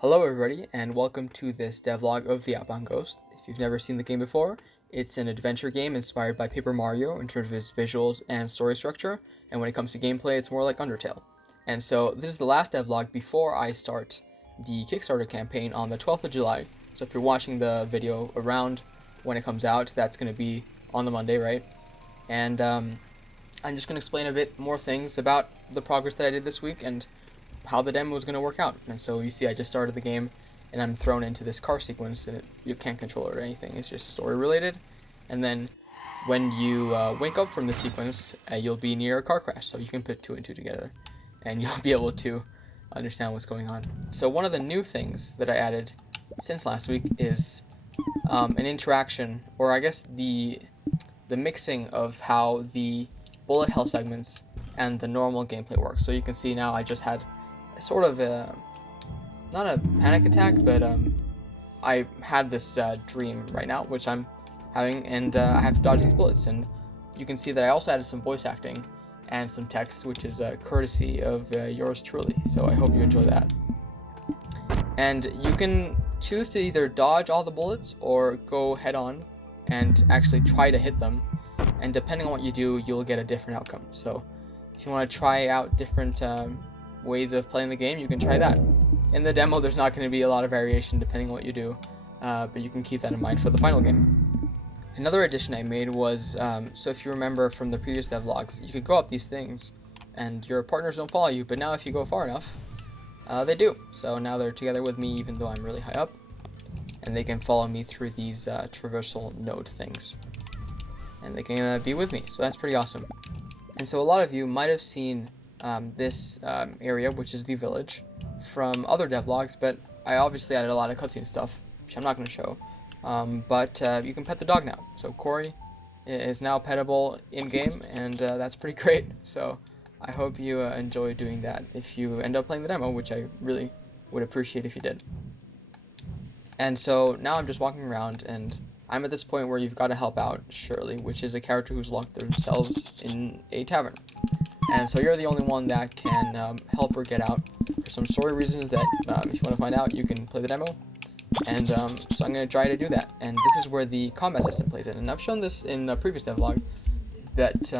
Hello everybody, and welcome to this devlog of the Outbound Ghost. If you've never seen the game before, it's an adventure game inspired by Paper Mario in terms of its visuals and story structure, and when it comes to gameplay, it's more like Undertale. And so this is the last devlog before I start the Kickstarter campaign on the 12th of July. So if you're watching the video around when it comes out, that's going to be on the Monday, right? And I'm just going to explain a bit more things about the progress that I did this week and how the demo was going to work out. And so you see I just started the game and I'm thrown into this car sequence, and you can't control it or anything, it's just story related. And then when you wake up from the sequence, you'll be near a car crash, so you can put two and two together and you'll be able to understand what's going on. So one of the new things that I added since last week is an interaction, or I guess the mixing of how the bullet hell segments and the normal gameplay works. So you can see now I just had sort of a, not a panic attack, but I had this dream right now, which I'm having, and I have to dodge these bullets. And you can see that I also added some voice acting and some text, which is courtesy of yours truly. So I hope you enjoy that. And you can choose to either dodge all the bullets or go head on and actually try to hit them. And depending on what you do, you'll get a different outcome. So if you want to try out different ways of playing the game, you can try that. In the demo, there's not going to be a lot of variation depending on what you do, but you can keep that in mind for the final game. Another addition I made was, so if you remember from the previous devlogs, you could go up these things and your partners don't follow you, but now if you go far enough, they do. So now they're together with me even though I'm really high up, and they can follow me through these traversal node things, and they can be with me, so that's pretty awesome. And so a lot of you might have seen this area, which is the village, from other devlogs, but I obviously added a lot of cutscene stuff, which I'm not going to show. But you can pet the dog now. So Corey is now pettable in-game, and that's pretty great. So I hope you enjoy doing that if you end up playing the demo, which I really would appreciate if you did. And so now I'm just walking around, and I'm at this point where you've got to help out Shirley, which is a character who's locked themselves in a tavern. And so you're the only one that can help her get out for some story reasons that if you want to find out, you can play the demo. And so I'm going to try to do that. And this is where the combat system plays in. And I've shown this in a previous devlog, that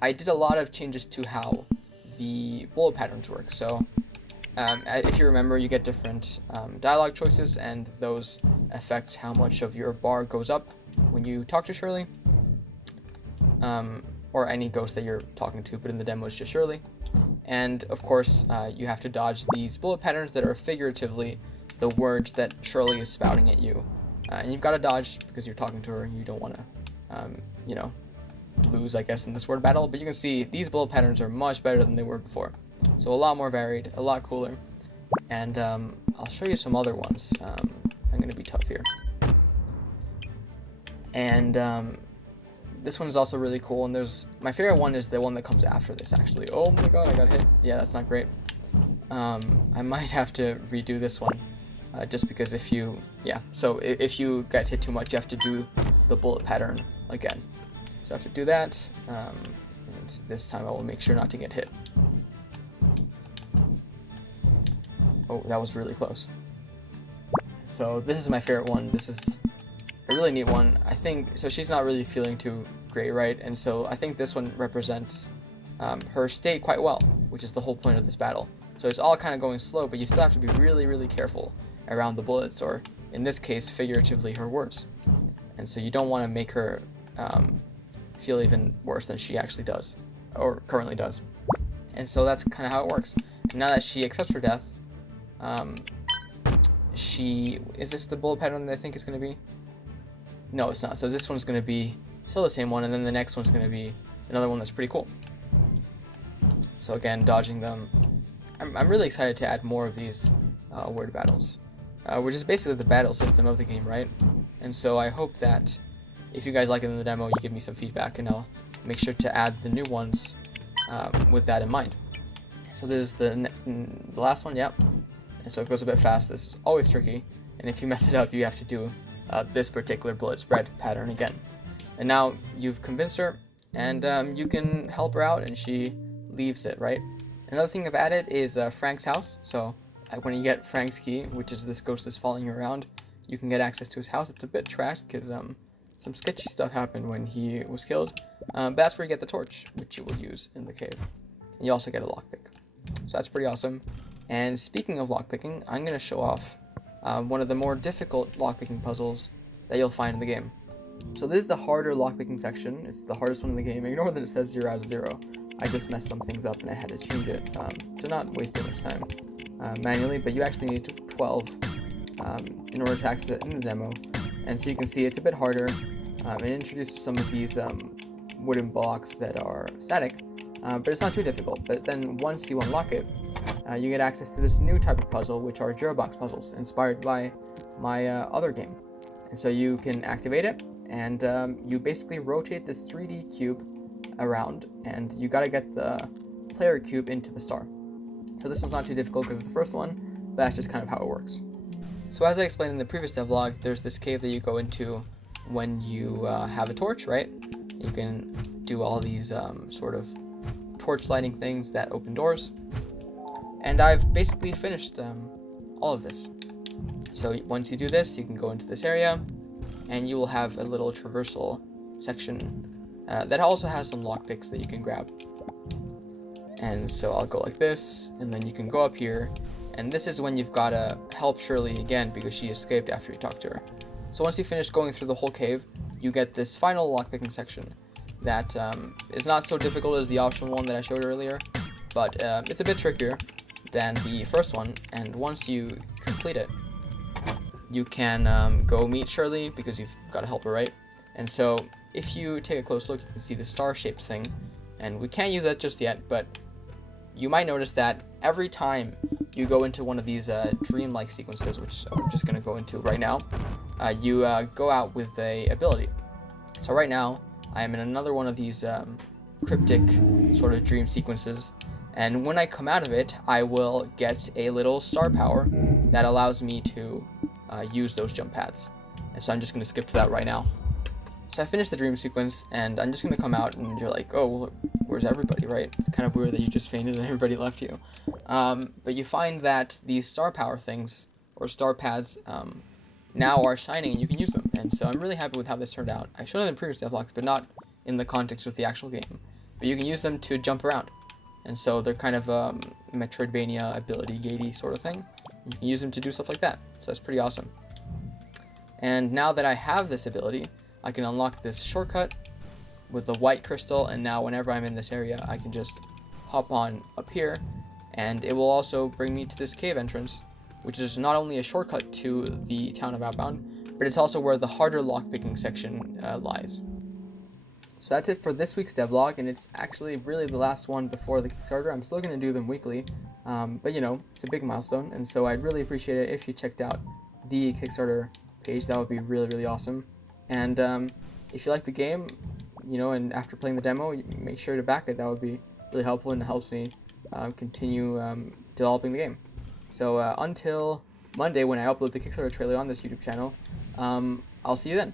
I did a lot of changes to how the bullet patterns work. So if you remember, you get different dialogue choices, and those affect how much of your bar goes up when you talk to Shirley. Or any ghost that you're talking to, but in the demo it's just Shirley. And of course, you have to dodge these bullet patterns that are figuratively the words that Shirley is spouting at you. And you've got to dodge because you're talking to her and you don't want to, lose, I guess, in this word battle. But you can see these bullet patterns are much better than they were before. So a lot more varied, a lot cooler. And I'll show you some other ones. I'm going to be tough here. And this one is also really cool, and my favorite one is the one that comes after this, actually. Oh my god, I got hit. Yeah, that's not great. I might have to redo this one, just because if you guys hit too much, you have to do the bullet pattern again. So I have to do that, and this time I will make sure not to get hit. Oh, that was really close. So this is my favorite one. This is a really neat one. I think so. She's not really feeling too great, right? And so I think this one represents her state quite well, which is the whole point of this battle. So it's all kind of going slow, but you still have to be really, really careful around the bullets, or in this case, figuratively, her words. And so you don't want to make her feel even worse than she actually does, or currently does. And so that's kind of how it works. And now that she accepts her death, is this the bullet pattern that I think is going to be? No, it's not. So this one's going to be still the same one, and then the next one's going to be another one that's pretty cool. So again, dodging them. I'm really excited to add more of these word battles, which is basically the battle system of the game, right? And so I hope that if you guys like it in the demo, you give me some feedback, and I'll make sure to add the new ones with that in mind. So this is the last one, yep. And so it goes a bit fast. This is always tricky, and if you mess it up, you have to do this particular bullet spread pattern again. And now you've convinced her, and you can help her out, and she leaves it, right? Another thing I've added is Frank's house. So when you get Frank's key, which is this ghost that's following you around, you can get access to his house. It's a bit trashed because some sketchy stuff happened when he was killed. But that's where you get the torch, which you will use in the cave. And you also get a lockpick. So that's pretty awesome. And speaking of lockpicking, I'm going to show off one of the more difficult lockpicking puzzles that you'll find in the game. So this is the harder lockpicking section. It's the hardest one in the game. Ignore that it says 0 out of 0. I just messed some things up and I had to change it to not waste too much time manually, but you actually need 12 in order to access it in the demo. And so you can see it's a bit harder. It introduces some of these wooden blocks that are static, but it's not too difficult. But then once you unlock it, you get access to this new type of puzzle, which are girabox puzzles, inspired by my other game. And so you can activate it, and you basically rotate this 3D cube around, and you gotta get the player cube into the star. So this one's not too difficult because it's the first one, but that's just kind of how it works. So as I explained in the previous devlog, there's this cave that you go into when you have a torch, right? You can do all these sort of torch lighting things that open doors. And I've basically finished all of this. So once you do this, you can go into this area, and you will have a little traversal section that also has some lockpicks that you can grab. And so I'll go like this, and then you can go up here, and this is when you've got to help Shirley again because she escaped after you talked to her. So once you finish going through the whole cave, you get this final lockpicking section that is not so difficult as the optional one that I showed earlier, but it's a bit trickier than the first one, and once you complete it, you can go meet Shirley because you've got to help her, right? And so if you take a close look, you can see the star-shaped thing, and we can't use that just yet, but you might notice that every time you go into one of these dream-like sequences, which I'm just going to go into right now, you go out with a ability. So right now, I am in another one of these cryptic sort of dream sequences, and when I come out of it, I will get a little star power that allows me to use those jump pads. And so I'm just going to skip to that right now. So I finished the dream sequence, and I'm just going to come out, and you're like, oh, well, where's everybody, right? It's kind of weird that you just fainted and everybody left you. But you find that these star power things, or star pads, now are shining, and you can use them. And so I'm really happy with how this turned out. I showed it in previous devlogs, but not in the context with the actual game. But you can use them to jump around. And so they're kind of Metroidvania ability gatey sort of thing. You can use them to do stuff like that. So that's pretty awesome. And now that I have this ability, I can unlock this shortcut with the white crystal, and now whenever I'm in this area, I can just hop on up here, and it will also bring me to this cave entrance, which is not only a shortcut to the town of Outbound, but it's also where the harder lockpicking section lies. So that's it for this week's devlog, and it's actually really the last one before the Kickstarter. I'm still going to do them weekly, but you know, it's a big milestone, and so I'd really appreciate it if you checked out the Kickstarter page. That would be really, really awesome. And if you like the game, you know, and after playing the demo, make sure to back it. That would be really helpful, and it helps me continue developing the game. So until Monday, when I upload the Kickstarter trailer on this YouTube channel, I'll see you then.